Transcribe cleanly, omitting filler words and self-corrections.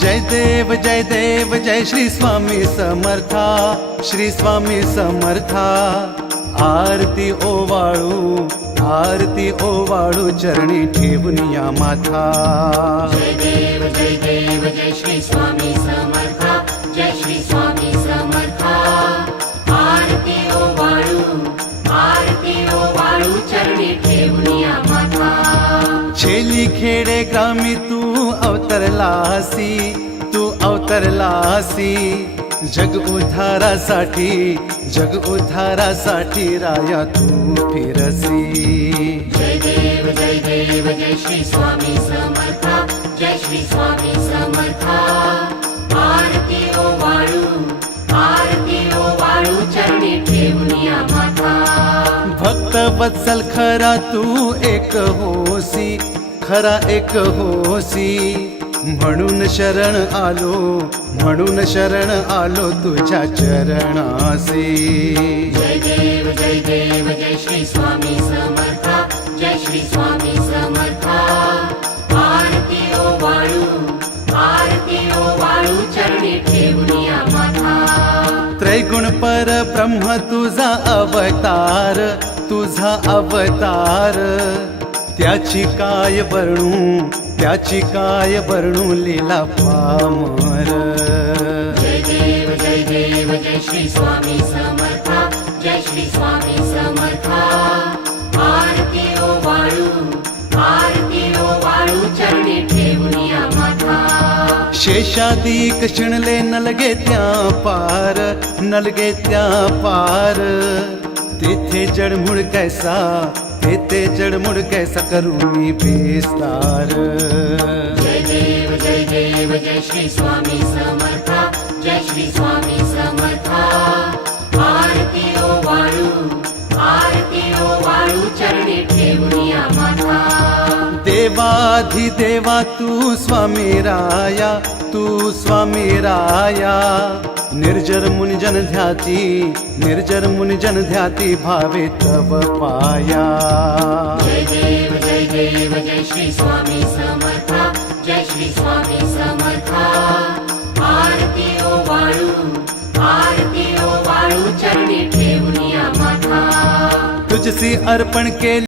जय देव जय श्री स्वामी समर्था, श्री स्वामी समर्था। आरती ओवाळू चरणी ठेवून या माथा। जय देव जय श्री स्वामी समर्था, जय श्री स्वामी समर्था। आरती ओवाळू चरणी ठेवून या माथा। छेली खेडे ग्रामी तू अवतरलासी, जग उद्धारासाठी राया तू फिरसी। जय देव जय श्री स्वामी समर्था, जय श्री स्वामी समर्था। आरती ओवाळू चरणी ठेवून या माथा। भक्त वत्सल खरा तू एक होसी, म्हणून शरण आलो तुझ्या चरणासी। जय देव जय श्री स्वामी समर्था, जय श्री स्वामी समर्था। आरती ओवाळू चरणी ठेवून या माथा। त्रैगुण पर ब्रह्म तुझा अवतार, त्याची काय वर्णू लीला पामर। जय देव जय श्री स्वामी समर्था, जय श्री स्वामी समर्था। आरती ओवाळू चरणी ठेवून या माथा। शेषादिक शिणले नलगे त्या पार, तेथे जडमुड कैसा करू मी विस्तार। जय देव जय श्री स्वामी समर्था, जय श्री स्वामी समर्था। आरती ओवाळू चरणी ठेवून या माथा। देवाधिदेवा तू स्वामी राया, निर्जर मुनिजन ध्याती भावे तव पाया। जय देव जय श्री स्वामी समर्था, जय श्री स्वामी समर्था। आरती ओवाळू चरणी ठेवून या माथा। तुझसी अर्पण केले